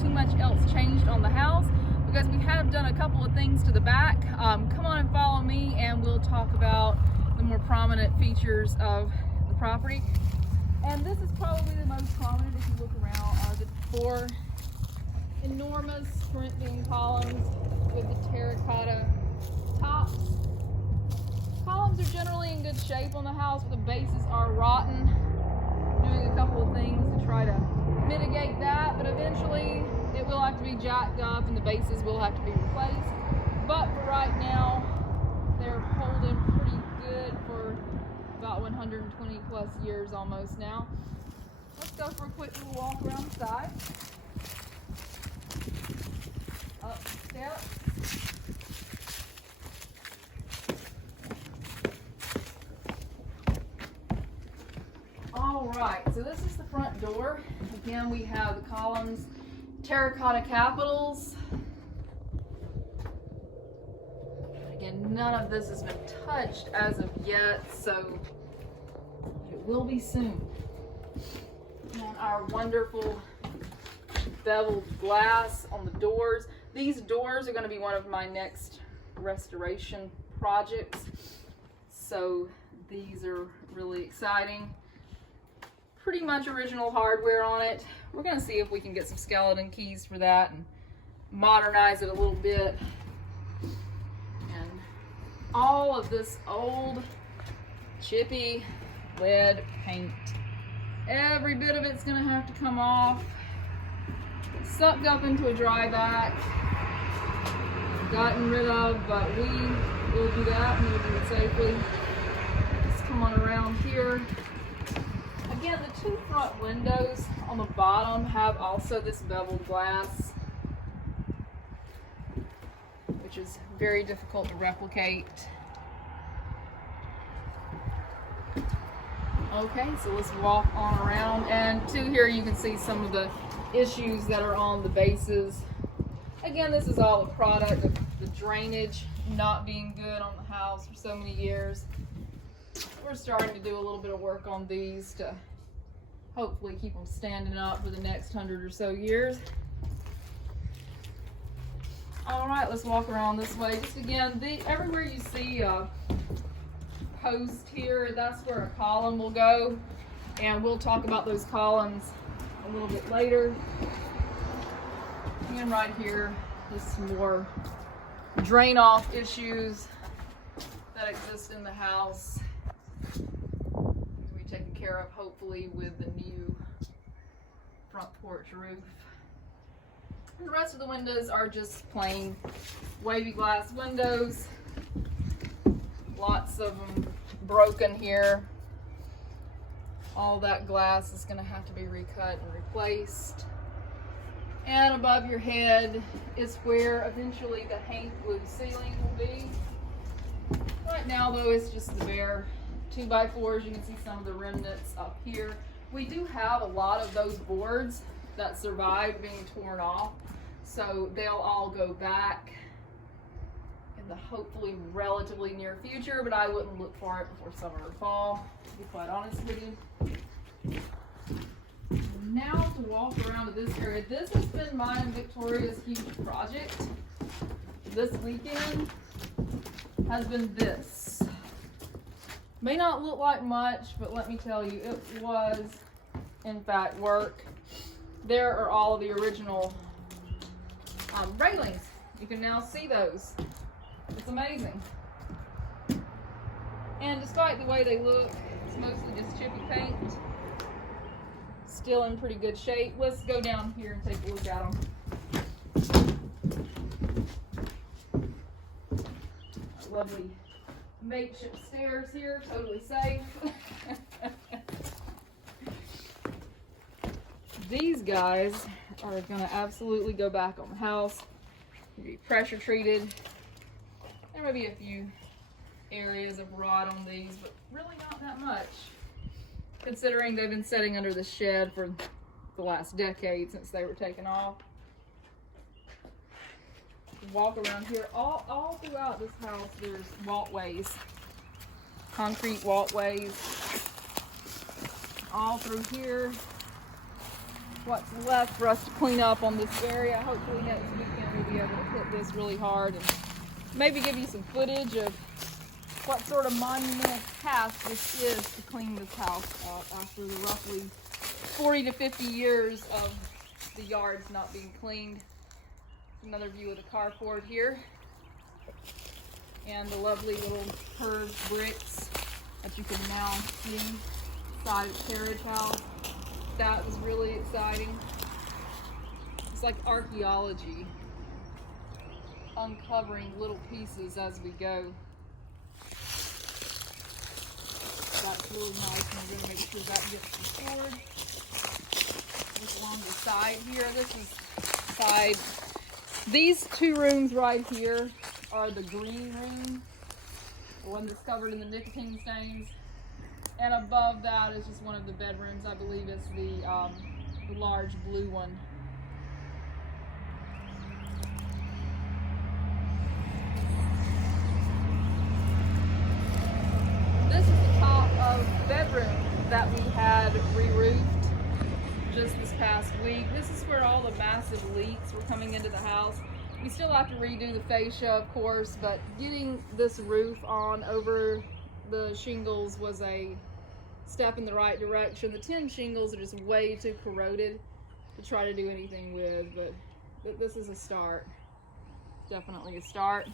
too much else changed on the house, because we have done a couple of things to the back. Come on and follow me and we'll talk about the more prominent features of the property. And this is probably the most prominent if you look around, are the 4 enormous Corinthian columns with the terracotta tops. Columns are generally in good shape on the house, but the bases are rotten. Doing a couple of things to try to mitigate that, but eventually it will have to be jacked up and the bases will have to be replaced. But for right now, they're holding pretty good for about 120 plus years almost now. Let's go for a quick little walk around the side. Up the steps. All right, so this is the front door. Again, we have the columns, terracotta capitals. Again, none of this has been touched as of yet, so it will be soon. And our wonderful beveled glass on the doors. These doors are going to be one of my next restoration projects, so these are really exciting. Pretty much original hardware on it. We're going to see if we can get some skeleton keys for that and modernize it a little bit. And all of this old chippy lead paint, every bit of it's going to have to come off, sucked up into a dry vac, gotten rid of, but we will do that and we'll do it safely. Just come on around here. Again, the 2 front windows on the bottom have also this beveled glass, which is very difficult to replicate. Okay, so let's walk on around, and to here you can see some of the issues that are on the bases. Again, this is all a product of the drainage not being good on the house for so many years. We're starting to do a little bit of work on these to hopefully keep them standing up for the next 100 or so years. All right, let's walk around this way. Just again, everywhere you see a post here, that's where a column will go, and we'll talk about those columns a little bit later. And right here is some more drain off issues that exist in the house. Taken care of hopefully with the new front porch roof. And the rest of the windows are just plain wavy glass windows. Lots of them broken here. All that glass is going to have to be recut and replaced. And above your head is where eventually the Hank blue ceiling will be. Right now though, it's just the bare 2x4s. You can see some of the remnants up here. We do have a lot of those boards that survived being torn off, so they'll all go back in the hopefully relatively near future, but I wouldn't look for it before summer or fall, to be quite honest with you. Now to walk around to this area. This has been mine and Victoria's huge project this weekend, has been this. May not look like much, but let me tell you, it was, in fact, work. There are all of the original railings. You can now see those. It's amazing. And despite the way they look, it's mostly just chippy paint. Still in pretty good shape. Let's go down here and take a look at them. Lovely makeshift stairs here, totally safe. These guys are going to absolutely go back on the house. Be pressure treated. There may be a few areas of rot on these, but really not that much, considering they've been sitting under the shed for the last decade since they were taken off. Walk around here. All throughout this house there's walkways, concrete walkways all through here. what's left for us to clean up on this area. Hopefully next weekend we'll be able to hit this really hard and maybe give you some footage of what sort of monumental task this is to clean this house up after the roughly 40 to 50 years of the yards not being cleaned. Another view of the carport here. And the lovely little curved bricks that you can now see inside of Carriage House. That was really exciting. It's like archaeology, uncovering little pieces as we go. That's really nice, and we're going to make sure that gets restored. Just along the side here, this is side. These two rooms right here are the green room, the one that's covered in the nicotine stains. And above that is just one of the bedrooms. I believe it's the large blue one. This is the top of the bedroom that we had re-roofed just this past week. This is where all the massive leaks were coming into the house. We still have to redo the fascia, of course, but getting this roof on over the shingles was a step in the right direction. The tin shingles are just way too corroded to try to do anything with, but this is a start. Definitely a start.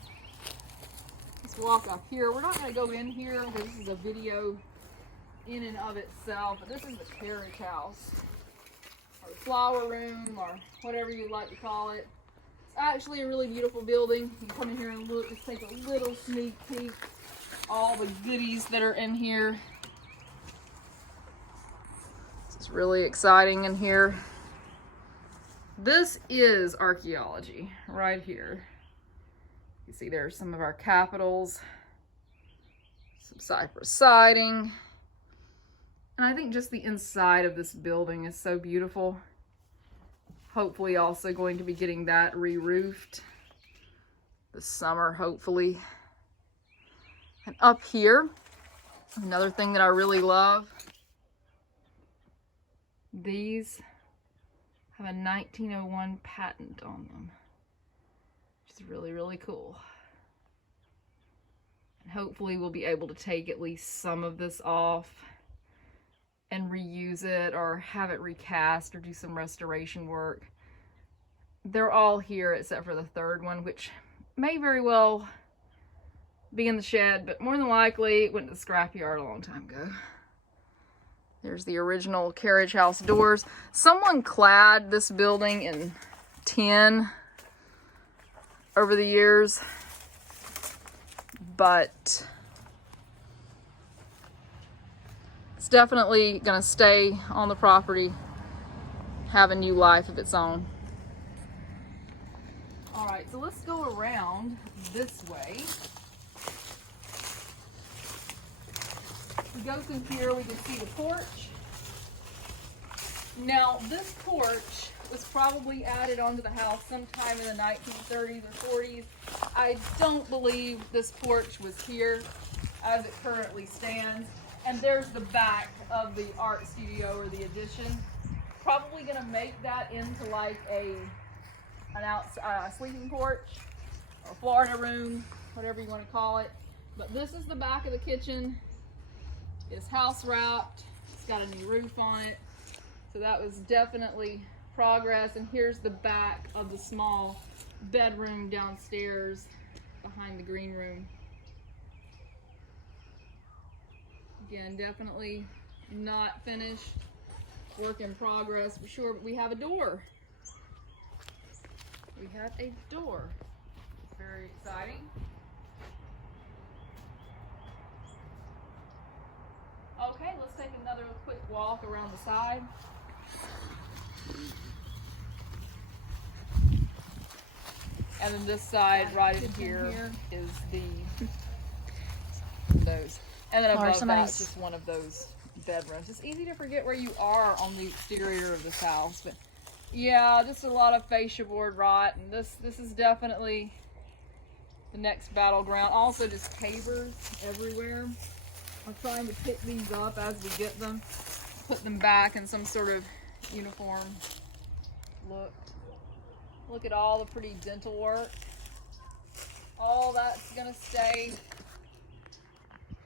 Let's walk up here. We're not going to go in here because this is a video in and of itself, but this is the Carriage House, or the flower room, or whatever you'd like to call it. It's actually a really beautiful building. You come in here and look, just take a little sneak peek, all the goodies that are in here. It's really exciting in here. This is archaeology right here. You see there's some of our capitals, some cypress siding. And I think just the inside of this building is so beautiful. Hopefully also going to be getting that re-roofed this summer, hopefully. And up here, another thing that I really love, these have a 1901 patent on them, which is really, really cool. And hopefully we'll be able to take at least some of this off and reuse it, or have it recast, or do some restoration work. They're all here except for the third one, which may very well be in the shed, but more than likely it went to the scrapyard a long time ago. There's the original Carriage House doors. Someone clad this building in tin over the years, but it's definitely gonna stay on the property, have a new life of its own. All right, so let's go around this way. We go through here, we can see the porch. Now, this porch was probably added onto the house sometime in the 1930s or 40s. I don't believe this porch was here as it currently stands. And there's the back of the art studio, or the addition. Probably gonna make that into like a sleeping porch, or Florida room, whatever you want to call it. But this is the back of the kitchen. It's house wrapped. It's got a new roof on it. So that was definitely progress. And here's the back of the small bedroom downstairs behind the green room. Again, definitely not finished. Work in progress for sure, but we have a door. We have a door. It's very exciting. Okay, let's take another quick walk around the side. And then this side right in here is the windows. And then above that, just one of those bedrooms. It's easy to forget where you are on the exterior of this house, but yeah, just a lot of fascia board rot, and this is definitely the next battleground. Also, just cavers everywhere. I'm trying to pick these up as we get them, put them back in some sort of uniform look. Look at all the pretty dental work. All that's gonna stay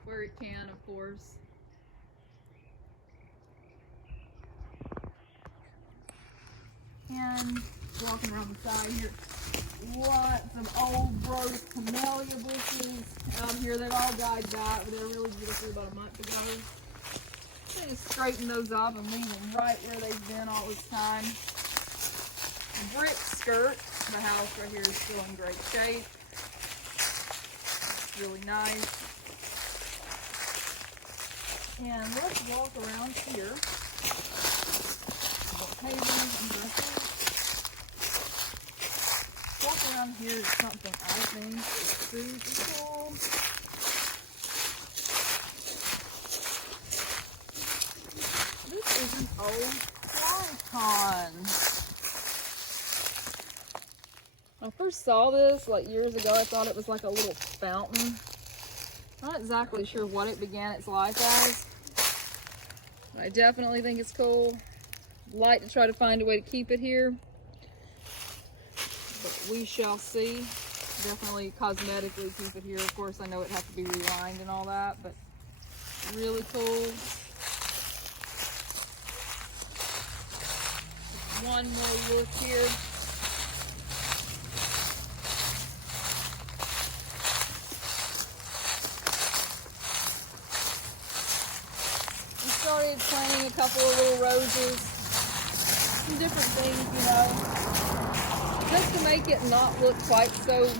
where it can, of course. And walking around the side here, lots of old growth camellia bushes out here that all died back, but they're really beautiful about a month ago. Just straighten those up and leave them right where they've been all this time. The brick skirt, the house right here is still in great shape. It's really nice. And let's walk around here. Paving and dressing. Walk around here is something I think is super cool. This is an old fly pond. When I first saw this like years ago, I thought it was like a little fountain. Not exactly sure what it began its life as, but I definitely think it's cool. Like to try to find a way to keep it here, but we shall see. Definitely cosmetically keep it here. Of course, I know it has to be relined and all that, but really cool. One more look here. We started planting a couple of little roses. Some different things, you know, just to make it not look quite so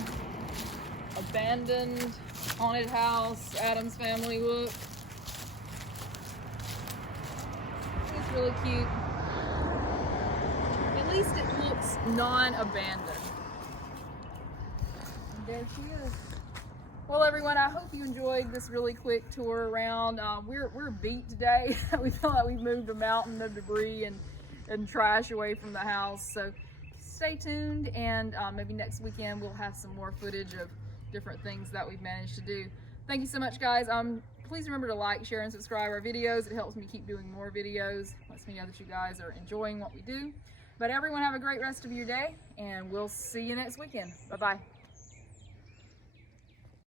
abandoned, haunted house, Addams Family look. It's really cute. At least it looks non-abandoned. There she is. Well, everyone, I hope you enjoyed this really quick tour around. We're beat today. We feel like we moved a mountain of debris and trash away from the house, so stay tuned, and maybe next weekend we'll have some more footage of different things that we've managed to do. Thank you so much, guys. Please remember to like, share, and subscribe our videos. It helps me keep doing more videos, lets me know that you guys are enjoying what we do. But everyone, have a great rest of your day, and we'll see you next weekend. Bye-bye.